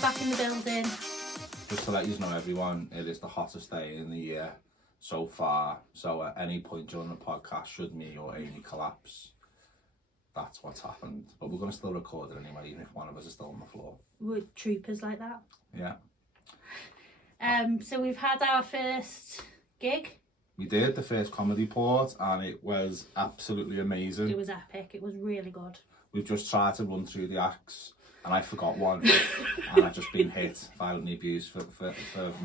back in the building. Just to let you know, everyone, it is the hottest day in the year so far. So at any point during the podcast, should me or Amy collapse, that's what's happened. But we're going to still record it anyway, even if one of us is still on the floor. We're troopers like that. Yeah. So we've had our first gig. We did the first comedy port, and it was absolutely amazing. It was epic. It was really good. We've just tried to run through the acts, and I forgot one, and I've just been hit, violently abused for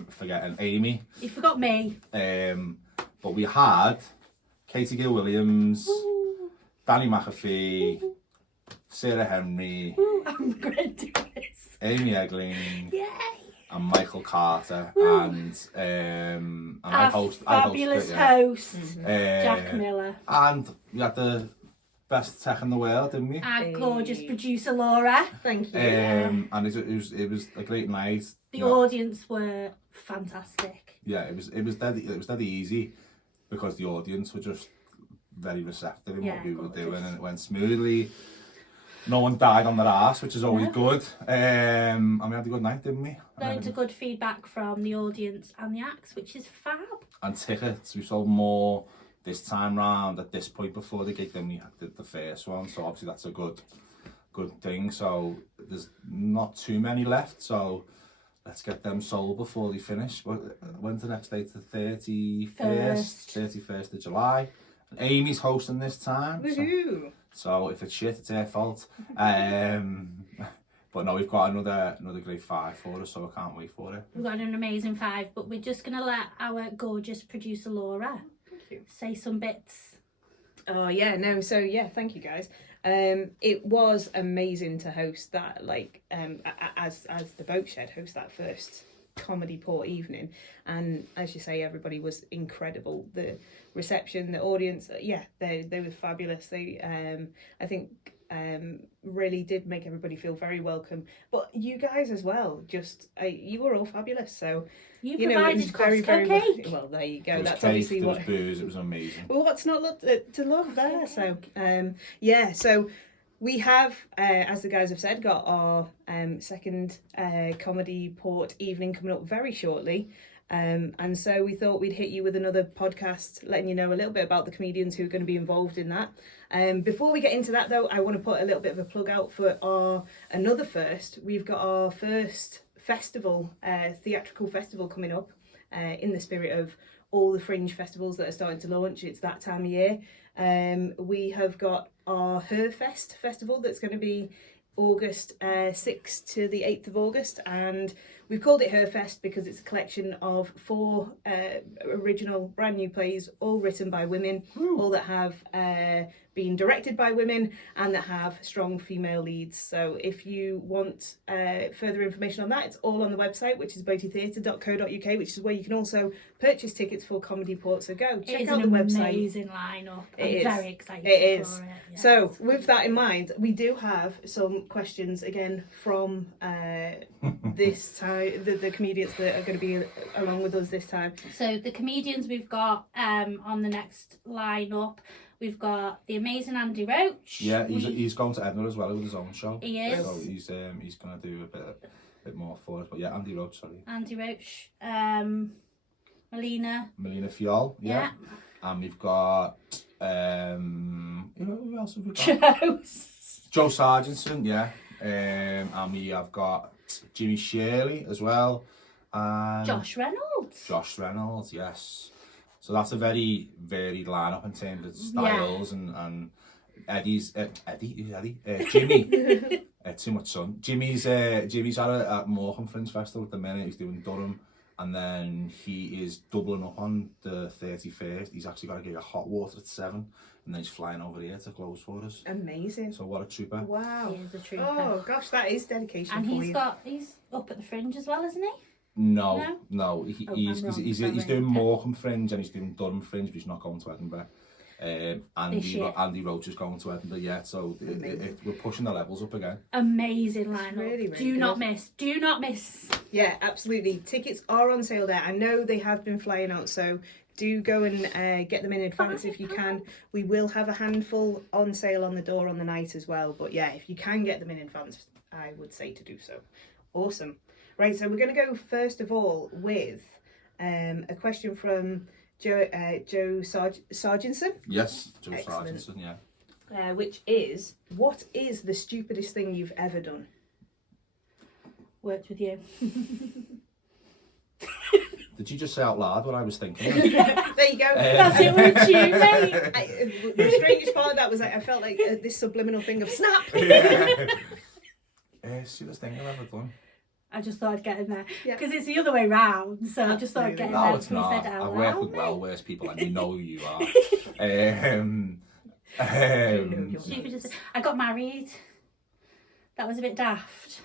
forgetting Amy. You forgot me. But we had Katie Gill-Williams, Danny McAfee, Sarah Henry, I'm going to do this. Amy Egling, Yay! and Michael Carter, and I fabulous host, Jack Miller, and we had the best tech in the world, didn't we? Our gorgeous producer Laura. Thank you. And it was a great night. The audience were fantastic. Yeah, it was dead easy because the audience were just very receptive in what we were doing, and it went smoothly. No one died on their arse, which is always good. And we had a good night, didn't we? Loads of good feedback from the audience and the acts, which is fab. And tickets, we sold more this time round at this point before the gig than we did the first one. So obviously that's a good thing. So there's not too many left. So let's get them sold before they finish. When's the next date? The 31st of July. And Amy's hosting this time. Woohoo! So if it's shit, it's her fault. But no, we've got another great 5 for us, so I can't wait for it. We've got an amazing 5, but we're just going to let our gorgeous producer Laura say some bits. Oh yeah, no, so yeah, thank you guys. It was amazing to host that, like, as the Boat Shed host that first comedy port evening, and as you say, everybody was incredible. The reception, the audience, yeah, they were fabulous. They I think really did make everybody feel very welcome, but you guys as well, just you were all fabulous. So you know, it was provided very cake. well, there you go. That's cake, obviously there what was booze. It was amazing. Well, what's not to love there? So yeah, so we have, as the guys have said, got our second comedy port evening coming up very shortly. And so we thought we'd hit you with another podcast, letting you know a little bit about the comedians who are going to be involved in that. Before we get into that, though, I want to put a little bit of a plug out for our another first. We've got our first festival, theatrical festival coming up, in the spirit of all the fringe festivals that are starting to launch. It's that time of year. We have got our Herfest festival that's going to be August 6th to the 8th of August, and we've called it Herfest because it's a collection of 4 original brand new plays, all written by women, all that have been directed by women and that have strong female leads. So if you want further information on that, it's all on the website, which is boatytheatre.co.uk, which is where you can also purchase tickets for comedy port. So go check out the website. It's an amazing lineup. I'm very excited for it. Yes. So with that in mind, we do have some questions again from this time, the comedians that are going to be along with us this time. So the comedians we've got on the next lineup, we've got the amazing Andy Roach. Yeah, he's going to Edinburgh as well with his own show. He is. So he's going to do a bit more for us. But yeah, Andy Roach, sorry. Andy Roach. Melina Fiol, yeah. And we've got who else have we got? Joe Sargentson, yeah. And we have got Jimmy Shirley as well. And Josh Reynolds, yes. So that's a very varied lineup in terms of styles and Eddie's Jimmy. Too much sun. Jimmy's at Morecambe Fringe Festival at the minute. He's doing Durham, and then he is doubling up on the 31st. He's actually got to get a hot water at 7, and then he's flying over here to close for us. Amazing. So what a trooper! Wow, he is a trooper. Oh gosh, that is dedication. And he's up at the Fringe as well, isn't he? No. He's doing Morecambe Fringe and he's doing Durham Fringe, but he's not going to Edinburgh. Andy Roach is going to Edinburgh yet, so we're pushing the levels up again. Amazing lineup. Really, really do not miss. Yeah, absolutely. Tickets are on sale there. I know they have been flying out, so do go and get them in advance if you can. We will have a handful on sale on the door on the night as well, but yeah, if you can get them in advance, I would say to do so. Awesome. Right, so we're going to go first of all with a question from Joe Sargentson. Yes, Joe Excellent. Sargentson, yeah. Which is, what is the stupidest thing you've ever done? Worked with you. Did you just say out loud what I was thinking? There you go. That's it with you, mate. The strangest part of that was like I felt like this subliminal thing of snap. Stupidest thing I've ever done. I just thought I'd get in there. Yeah. Because it's the other way round, so I just thought I'd get in there. No, it's before you not. said it out I've worked loud, with mate. well worse people and you know who you are. Stupidest. I got married. That was a bit daft.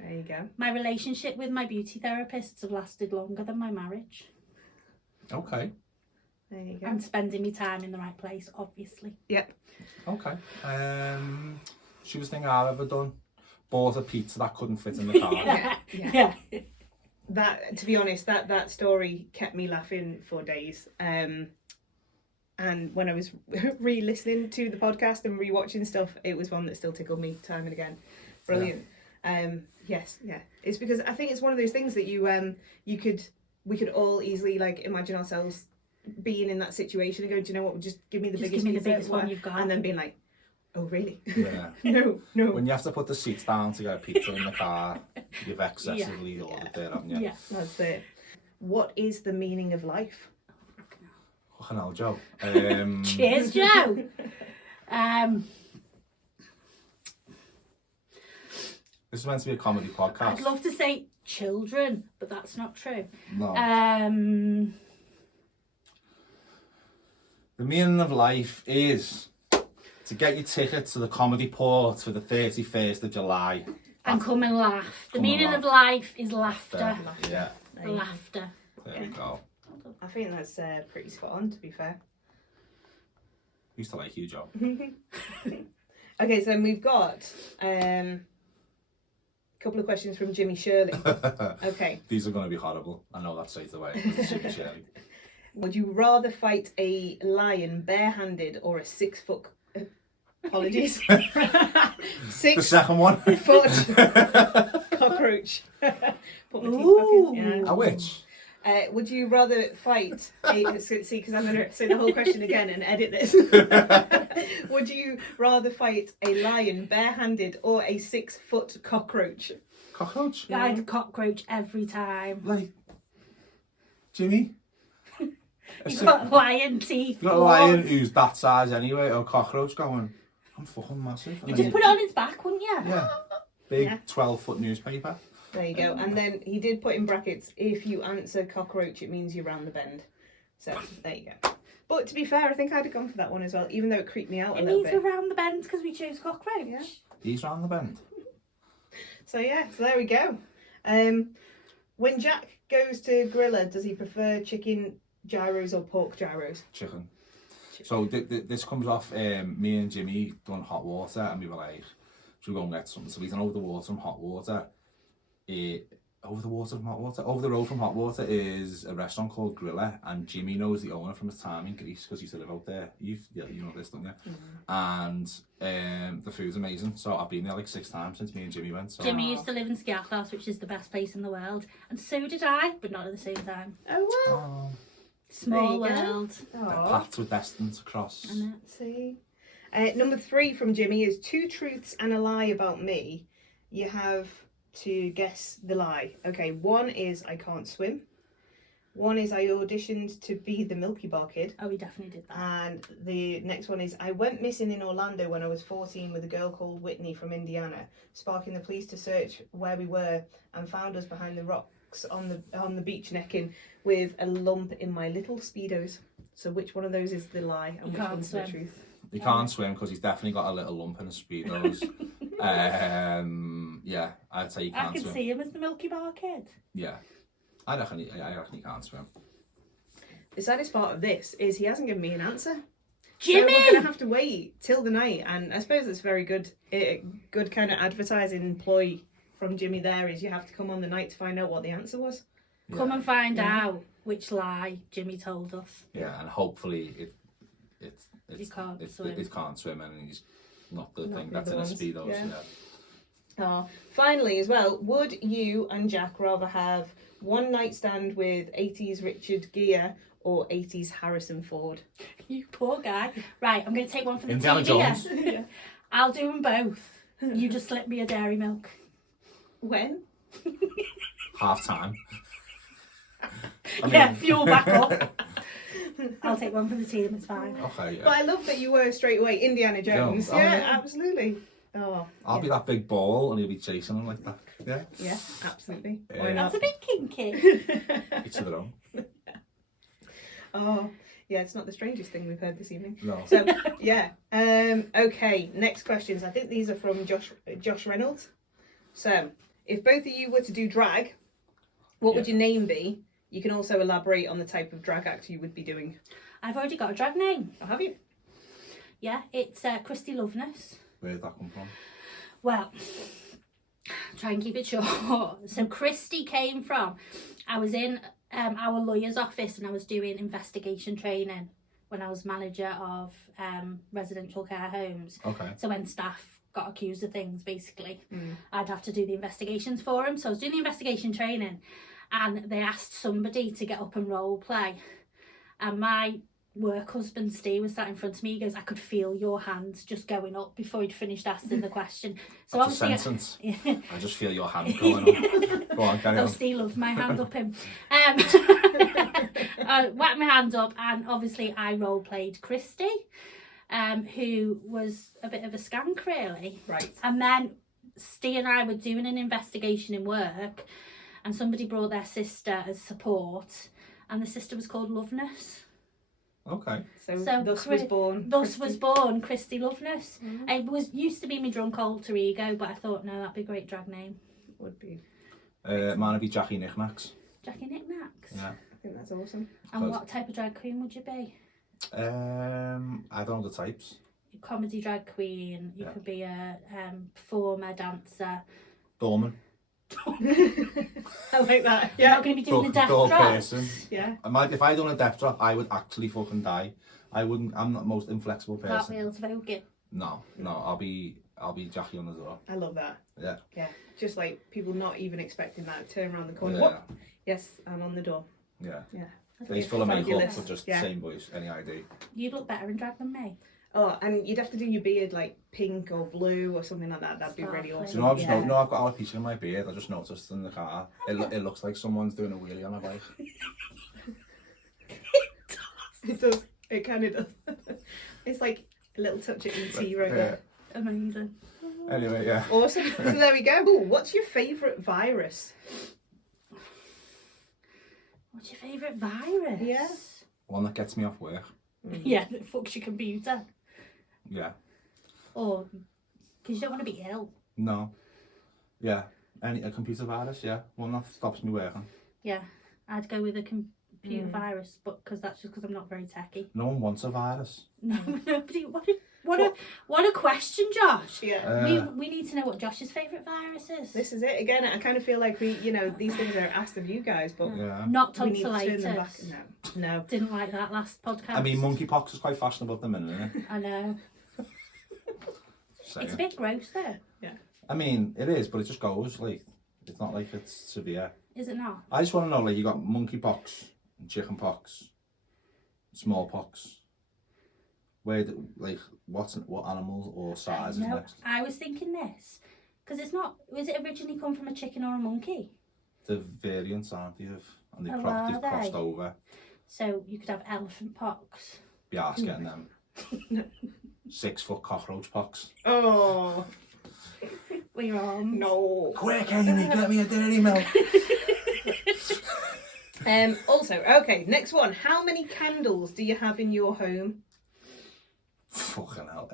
There you go. My relationship with my beauty therapists have lasted longer than my marriage. Okay. There you go. And spending my time in the right place, obviously. Yep. Okay. Stupidest thing I've ever done. Bought a pizza that couldn't fit in the car. Yeah. That, to be honest, that story kept me laughing for days. And when I was re-listening to the podcast and re-watching stuff, it was one that still tickled me time and again. Brilliant. Yes, yeah. It's because I think it's one of those things that we could all easily like imagine ourselves being in that situation and go, do you know what? Just give me the biggest pizza, one you've got, and then being like, oh really? Yeah. No. When you have to put the seats down to get a pizza in the car, you've excessively ordered there, haven't you? Yeah. That's it. What is the meaning of life? Fucking hell, Joe. Cheers, Joe. This is meant to be a comedy podcast. I'd love to say children, but that's not true. No. The meaning of life is to get your ticket to the comedy port for the 31st of July. And come and laugh. The Come and meaning laugh. of life is laughter. Yeah, Laughter. there we go. I think that's pretty spot on, to be fair. Used to like you, Joe. Okay, so then we've got a couple of questions from Jimmy Shirley. Okay. These are going to be horrible. I know that straight away. It's super Shirley. Would you rather fight a lion barehanded or a 6 foot... Apologies. The 6 second one. foot cockroach. Put my teeth back in. Ooh. Yeah. A witch. Would you rather fight a... See, because I'm going to say the whole question again and edit this. Would you rather fight a lion barehanded or a 6 foot cockroach? Cockroach? I'd cockroach every time. Like, Jimmy? You've got lion teeth. You got a lion who's that size anyway, or a cockroach going, I'm fucking massive. You just put it on its back, wouldn't you? Yeah. Big Yeah. 12-foot newspaper. There you go. And then he did put in brackets, if you answer cockroach, it means you're round the bend. So, there you go. But to be fair, I think I'd have gone for that one as well, even though it creeped me out a It little means bit. we're round the bend because we chose cockroach. Yeah. He's round the bend. So yeah, so there we go. When Jack goes to griller, does he prefer chicken gyros or pork gyros? Chicken. So this comes off me and Jimmy done hot water and we were like, should we go and get something? So we done over the water from hot water. Over the road from hot water is a restaurant called Griller, and Jimmy knows the owner from his time in Greece because he used to live out there. You know this, don't you? Mm-hmm. And the food's amazing. So I've been there like 6 times since me and Jimmy went. So Jimmy used to live in Scarthouse, which is the best place in the world, and so did I, but not at the same time. Oh well. Oh, Small There you go. world. Aw. paths were destined to cross. And See. Number 3 from Jimmy is 2 truths and a lie about me. You have to guess the lie. Okay, 1 is I can't swim. 1 is I auditioned to be the Milky Bar Kid. Oh, we definitely did that. And the next one is I went missing in Orlando when I was 14 with a girl called Whitney from Indiana, sparking the police to search where we were and found us behind the rocks on the beach necking with a lump in my little Speedos. So which one of those is the lie and You which can't one's swim. the truth? He can't swim because he's definitely got a little lump in his speedos. Yeah, I'd say he I can't can swim. see him as the Milky Bar Kid. Yeah, I reckon he can't swim. The saddest part of this is he hasn't given me an answer. Jimmy! So we're going to have to wait till the night, and I suppose it's very good kind of advertising ploy from Jimmy there is you have to come on the night to find out what the answer was. Come and find out which lie Jimmy told us. Yeah, and hopefully He can't it swim. can't swim and he's not the Not thing the that's in other his ones, speedos. yeah. Yeah. Oh, finally, as well, would you and Jack rather have one night stand with 80s Richard Gere or 80s Harrison Ford? You poor guy. Right, I'm going to take one for the Indiana team Jones. here. I'll do them both. You just slip me a dairy milk. When? Half time. Yeah, fuel back up. I'll take one for the team, it's fine. Okay, But yeah. I love that you were straight away Indiana Jones. Oh, yeah, yeah. absolutely. Oh, I'll be that big ball and he'll be chasing him like that. Yeah. yeah, absolutely. Yeah. Why That's not? a bit kinky. Each to their own. Oh, yeah, it's not the strangest thing we've heard this evening. No. So, yeah. Okay, next questions. I think these are from Josh Reynolds. So, if both of you were to do drag, what would your name be? You can also elaborate on the type of drag act you would be doing. I've already got a drag name. Oh, have you? Yeah, it's Christy Loveness. Where did that come from? Well, try and keep it short. So Christy came from, I was in our lawyer's office and I was doing investigation training when I was manager of residential care homes. Okay. So when staff got accused of things, basically, I'd have to do the investigations for them. So I was doing the investigation training and they asked somebody to get up and role play. And my work husband, Steve, was sat in front of me. He goes, I could feel your hands just going up before he'd finished asking the question. So That's a obviously, sentence. I just feel your hand going up. Go on, carry oh, on. Steve loves my hand up him. I whacked my hand up and obviously I role played Christy, who was a bit of a skank really. Right. And then Steve and I were doing an investigation in work and somebody brought their sister as support and the sister was called Loveness. So So thus was born. Thus Christy. was born Christy Loveness. It was used to be my drunk alter ego, but I thought, no, that'd be a great drag name. Would be. Mine would be Jackie Knickknacks. Jackie Knickknacks. Yeah. I think that's awesome. And what type of drag queen would you be? I don't know the types. A comedy drag queen. You could be a performer, dancer. Doorman. I like that. You're Yeah. not going to be doing the death Door drops. person. Yeah. If I done a death drop, I would actually fucking die. I wouldn't. I'm not the most inflexible person. Cartwheels, voguing. No. I'll be Jackie on the door. I love that. Yeah. Yeah. Just like people not even expecting that. Turn around the corner. Yeah. Whoop. Yes, I'm on the door. Yeah. Yeah. Face full of makeup, Fabulous. but just Yeah. same voice, any ID. You'd look better in drag than me. Oh, and you'd have to do your beard like pink or blue or something like that. That'd be really Sparkly. awesome. Do you know, I've just Yeah. I've got alopecia in my beard. I just noticed in the car. It looks like someone's doing a wheelie on a bike. It does. It kind of does. It's like a little touch of ET right there. Amazing. Anyway, yeah. Awesome. So there we go. Ooh, what's your favourite virus? What's your favourite virus? Yeah. One that gets me off work. Yeah, that fucks your computer. Yeah. Or because you don't want to be ill. No. Yeah. A computer virus, yeah. One that stops me working. Yeah, I'd go with a computer virus, but because that's just because I'm not very techy. No one wants a virus. No, nobody. What a question, Josh. Yeah. We need to know what Josh's favourite virus is. This is it. Again, I kind of feel like these things are asked of you guys, but Yeah. Not we need to turn them back. tonsillitis. No. Didn't like that last podcast. I mean, monkeypox is quite fashionable at the minute, isn't it? I know. Just It's a saying. bit gross though. I mean, it is, but it just goes, like, it's not like it's severe. Is it not? I just want to know, like, you got monkeypox, chickenpox, smallpox. Where, what animals or size is No, next? I was thinking this because it's not. Was it originally come from a chicken or a monkey? The variants, aren't they? And they've, Oh, they've are crossed they? over. So you could have elephant pox. Be arse getting them. 6 foot cockroach pox. Oh With your arms. no. Quick, Amy, get me a dairy milk. Also, okay, next one. How many candles do you have in your home? Fucking hell.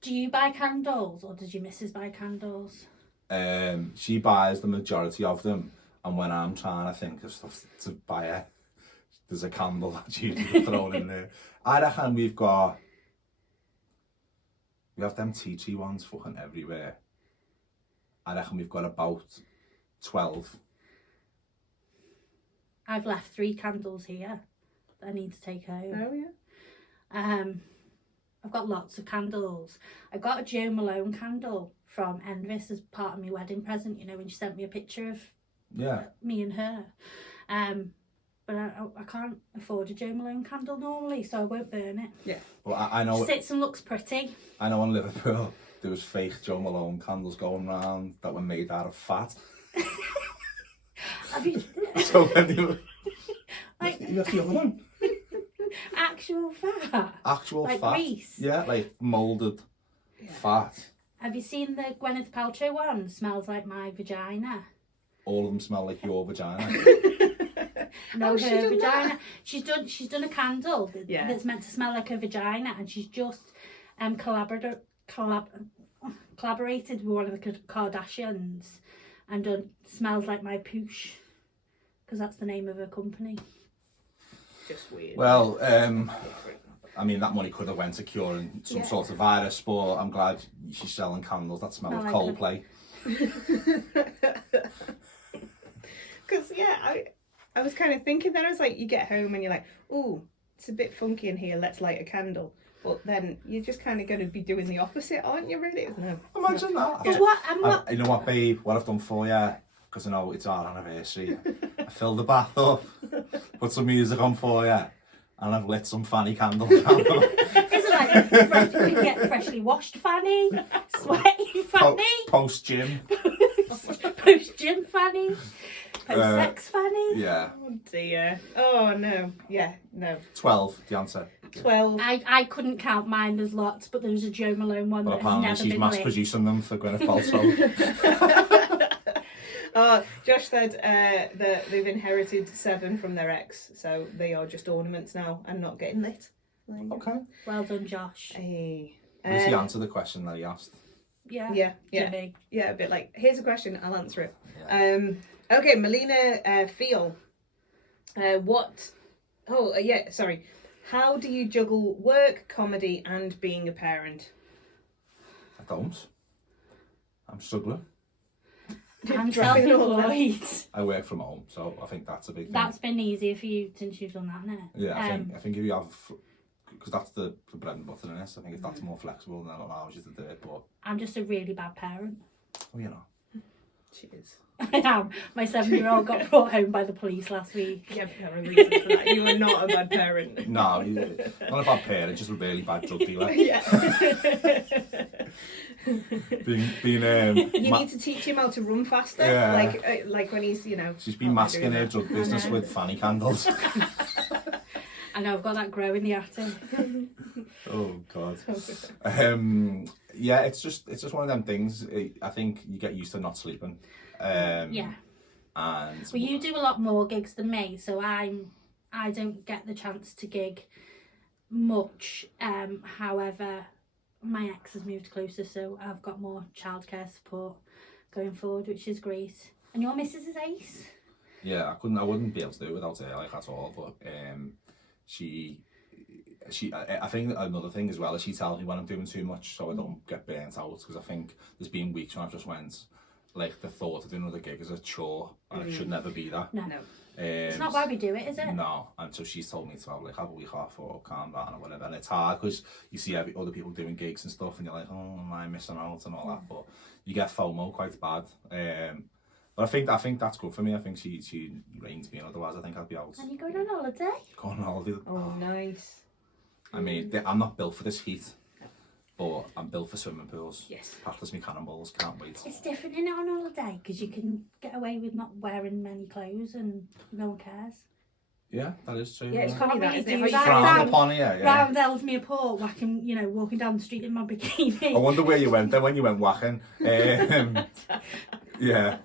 Do you buy candles or did your missus buy candles? She buys the majority of them, and when I'm trying to think of stuff to buy her, there's a candle that's usually thrown in there. I reckon we have them tea tree ones fucking everywhere. I reckon we've got about 12. I've left 3 candles here that I need to take home. Oh yeah. I've got lots of candles. I got a Joe Malone candle from Envis as part of my wedding present, you know, when she sent me a picture of Yeah. me and her. But I can't afford a Jo Malone candle normally, so I won't burn it. Yeah. Well, I know. Sits and looks pretty. I know in Liverpool there was fake Jo Malone candles going around that were made out of fat. Have you So when you like you have the other one, actual fat? actual Like fat. grease? Yeah, like moulded fat. Have you seen the Gwyneth Paltrow one? Smells like my vagina. All of them smell like your vagina. No, Oh, she her done vagina. that? She's done a candle Yeah. that's meant to smell like her vagina, and she's just collaborated with one of the Kardashians and done Smells Like My Poosh, because that's the name of her company. Just weird. Well, I mean, that money could have went to curing some sort of virus, but I'm glad she's selling candles that smell of like Coldplay. Because I was kind of thinking then, I was like, you get home and you're like, oh, it's a bit funky in here, let's light a candle. But then you're just kind of going to be doing the opposite, aren't you, really? No. Imagine that. But what? You know what, babe? What I've done for you, because I know it's our anniversary. I filled the bath up, put some music on for you, and I've lit some fanny candles. Is it like you can get freshly washed fanny, sweaty fanny, Post gym. post gym fanny, post sex fanny? Yeah. Oh dear. Oh no. Yeah, no. 12, the answer. 12. I couldn't count mine, there's lots, but there was a Jo Malone one But that has apparently never she's been mass lit. producing them for Gwyneth Paltrow. Josh said that they've inherited 7 from their ex, so they are just ornaments now and not getting lit. There you go. Okay. Well done, Josh. Hey. Does he answer the question that he asked? Yeah. Yeah. Jimmy. Yeah, a bit like, here's a question, I'll answer it. Yeah. Okay, Melina Feel. Sorry. How do you juggle work, comedy, and being a parent? I don't. I'm struggling. I'm Dropping all that. self-employed. I work from home, so I think that's a big thing. That's been easier for you since you've done that, isn't it? Yeah, I think if you have, because that's the bread and butter in this, I think if that's more flexible, then it allows you to do it, but, I'm just a really bad parent. well, you know. Cheers. I am. My 7-year-old got brought home by the police last week. Yeah, but there are reasons for that. You are not a bad parent. No, not a bad parent, just a really bad drug dealer. Yeah. Being, You need to teach him how to run faster. Yeah. Like when he's, you know. she's been out there masking doing her that. drug business with fanny candles. I know, I've got that grow in the attic. Oh God. Yeah, it's just one of them things. I think you get used to not sleeping. Yeah. And Well, you do a lot more gigs than me, so I don't get the chance to gig much. However, my ex has moved closer, so I've got more childcare support going forward, which is great. And your missus is ace. yeah, I wouldn't be able to do it without her like at all. But I think another thing as well is she tells me when I'm doing too much so I don't get burnt out, because I think there's been weeks when I've just went, like, the thought of doing another gig is a chore and it should never be that. No. It's not why we do it, is it? No, and so she's told me to have a week off or calm down or whatever, and it's hard because you see other people doing gigs and stuff and you're like, oh, am I missing out and all that, but you get FOMO quite bad. But I think that's good for me. I think she reins me in, otherwise I think I'd be out. And you're going on holiday? Going on holiday. Oh, nice. I mean, I'm not built for this heat, but I'm built for swimming pools. Yes. Practice me cannonballs, can't wait. It's different in it on holiday because you can get away with not wearing many clothes and no one cares. Yeah, that is true. Yeah, it's Can't funny that, really isn't it? do How you that. frown Frowned Round- upon it, yeah. Round Ellesmere Port, walking down the street in my bikini. I wonder where you went then when you went whacking. Yeah.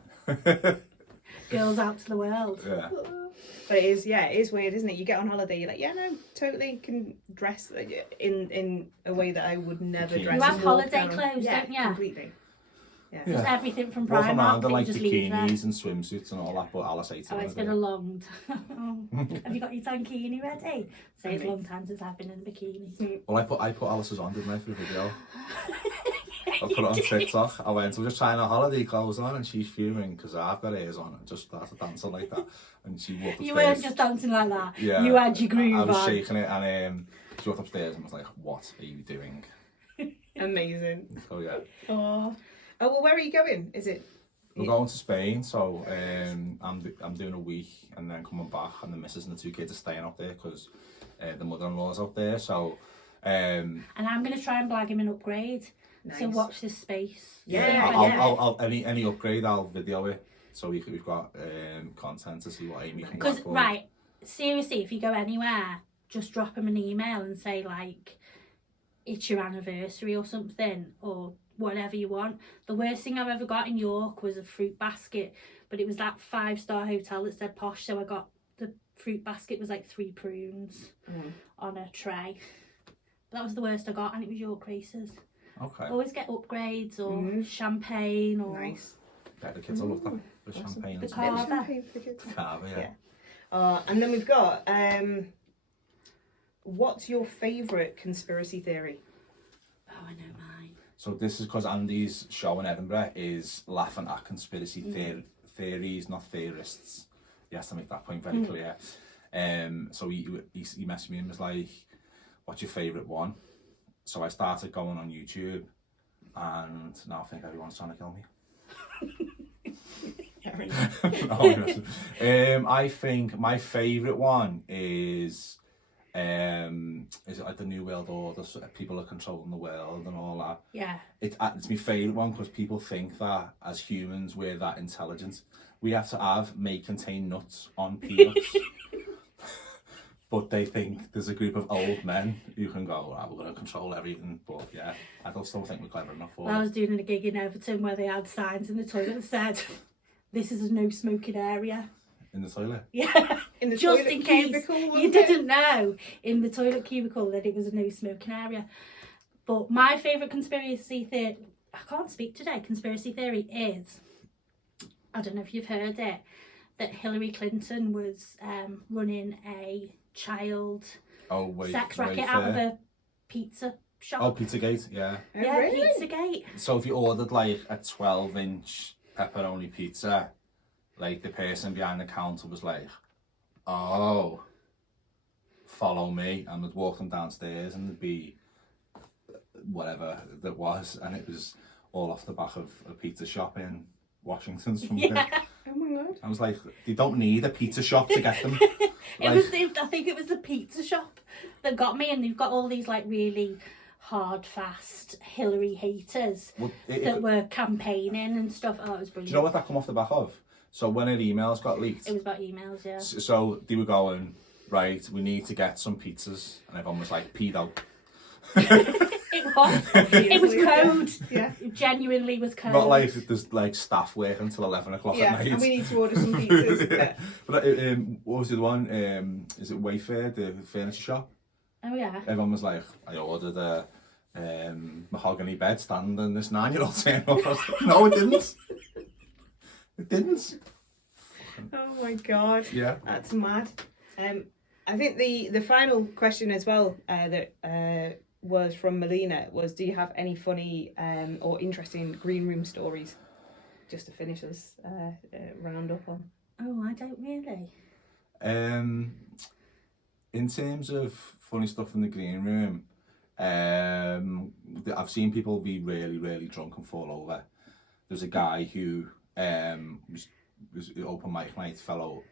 Girls out to the world. Yeah. But it is weird, isn't it? You get on holiday, you're like, yeah, no, totally can dress in a way that I would never You dress. have and walk holiday down. clothes, yeah, don't you? Completely. Just everything from Walk around Primark in that you like just leave there. bikinis and swimsuits and all that, but Alice ate it. Oh, it's been a long time. Have you got your tankini ready? Say it's a long time since I've been in a bikini. Well, I put Alice's on, didn't I, for the video? I put it on TikTok. I'm just trying her holiday clothes on and she's fuming because I've got ears on and just started dancing like that. And she walked upstairs. You weren't just dancing like that. Yeah. You had your groove I was on. shaking it and she walked upstairs and was like, what are you doing? Amazing. So yeah. Oh. Oh, well, where are you going? Is it? We're going to Spain, so I'm doing a week and then coming back, and the missus and the 2 kids are staying up there because the mother-in-law's up there. So, and I'm going to try and blag him an upgrade. Nice. So watch this space. Yeah, I'll any upgrade I'll video it, so we've got content to see what Amy can. Because right, seriously, if you go anywhere, just drop him an email and say like, it's your anniversary or something, or whatever you want. The worst thing I've ever got in York was a fruit basket, but it was that 5-star hotel that said posh, so I got the fruit basket was like 3 prunes on a tray. But that was the worst I got, and it was York races. Okay. Always get upgrades or champagne or Nice. Yeah, the kids will love that. The champagne. the and carver. Champagne for the kids. Carver, yeah. And then we've got what's your favourite conspiracy theory? Oh, I know mine. So this is because Andy's show in Edinburgh is laughing at conspiracy theories, not theorists. He has to make that point very clear. So he messaged me and was like, what's your favourite one? So I started going on YouTube, and now I think everyone's trying to kill me. No, I think my favourite one is it like the New World Order, so people are controlling the world and all that. Yeah. It's my favourite one because people think that as humans we're that intelligent. We have to have may contain nuts on peanuts. But they think there's a group of old men who can go, we're going to control everything. But yeah, I don't still think we're clever enough for it. I was doing a gig in Everton where they had signs in the toilet that said, this is a no smoking area. In the toilet? Yeah. In the just toilet in case cubicle, you didn't know in the toilet cubicle that it was a no smoking area. But my favourite conspiracy theory, I can't speak today, conspiracy theory is, I don't know if you've heard it, that Hillary Clinton was running a child sex racket out of a pizza shop. Oh, Pizzagate, yeah. Yeah, really? Pizzagate. So if you ordered like a 12-inch pepperoni pizza, like the person behind the counter was like, oh, follow me, and would walk them downstairs and there'd be whatever that was, and it was all off the back of a pizza shop in Washington something. Yeah. Oh my god. I was like, you don't need a pizza shop to get them. I think it was the pizza shop that got me, and they've got all these like really hard, fast Hillary haters that were campaigning and stuff. Oh, it was brilliant. Do you know what that come off the back of? So when her emails got leaked, It was about emails, yeah. so they were going, right, we need to get some pizzas, and everyone was like, pedo. It was. It was code. Yeah. It genuinely was code. Not like there's like staff working until 11 o'clock Yeah, at night. and we need to order some pizzas. Yeah. But what was the other one? Is it Wayfair, the furniture shop? Oh yeah. Everyone was like, I ordered a mahogany bed stand, and this 9-year-old turned up. I was like, no, it didn't. It didn't. Oh my god. Yeah. That's mad. I think the final question as well that was from Melina was, do you have any funny or interesting green room stories? Just to finish us round up on. Oh, I don't really. In terms of funny stuff in the green room, I've seen people be really, really drunk and fall over. There's a guy who was open mic night, fell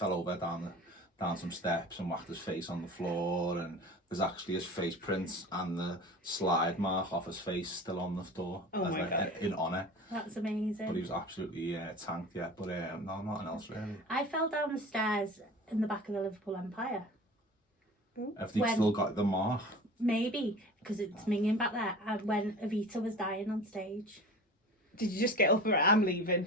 over down some steps and whacked his face on the floor, and there's actually his face prints and the slide mark off his face still on the door. Oh my God. In honour. That's amazing. But he was absolutely tanked, yeah. But no, nothing else really. I fell down the stairs in the back of the Liverpool Empire. Have they still got the mark? Maybe, because it's minging back there. And when Evita was dying on stage. Did you just get up and I'm leaving?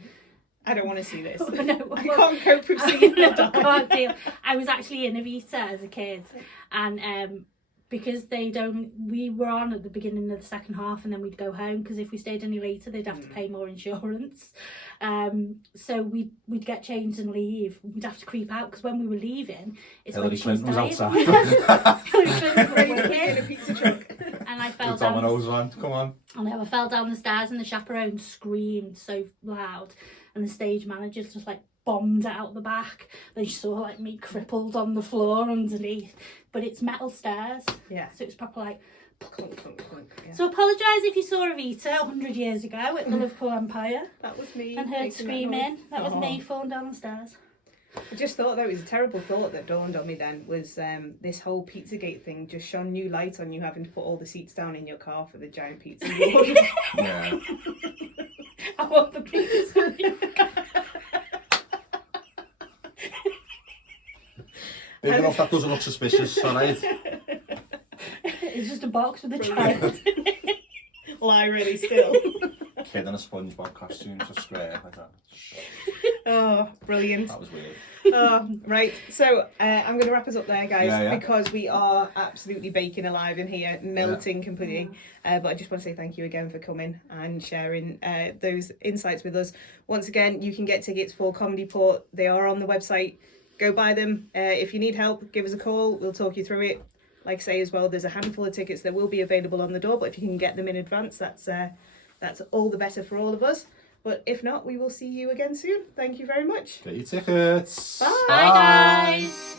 I don't want to see this. No, I can't cope with seeing her die. I can't deal. I was actually in Evita as a kid, and because we were on at the beginning of the second half, and then we'd go home, because if we stayed any later they'd have to pay more insurance. So we'd get changed and leave. We'd have to creep out, because when we were leaving, it's Hillary when she was Clinton was dying. outside. Hillary Clinton was Ready to working. get in a pizza truck. And I fell The down. dominoes on, come on. I fell down the stairs, and the chaperone screamed so loud, and the stage manager just like bombed out the back. Then she saw like me crippled on the floor underneath, but it's metal stairs, Yeah. so it's proper like Clunk, clunk, clunk. Yeah. So apologise if you saw Evita 100 years ago at the Liverpool Empire That was me. and heard making screaming. That That was noise. me falling down the stairs. I just thought that was a terrible thought that dawned on me then was this whole Pizzagate thing just shone new light on you having to put all the seats down in your car for the giant pizza. Yeah. I want the pizza. Big enough that doesn't look suspicious, alright? It's just a box with a child. Lie really still. Kid in a SpongeBob costume, just square like that. Oh, brilliant. That was weird. Oh, right. So I'm going to wrap us up there, guys, Yeah. because we are absolutely baking alive in here, melting completely. But I just want to say thank you again for coming and sharing those insights with us. Once again, you can get tickets for Comedy Port. They are on the website. Go buy them. If you need help, give us a call. We'll talk you through it. Like I say as well, there's a handful of tickets that will be available on the door, but if you can get them in advance, that's all the better for all of us. But if not, we will see you again soon. Thank you very much. Get your tickets. Bye. Bye, guys.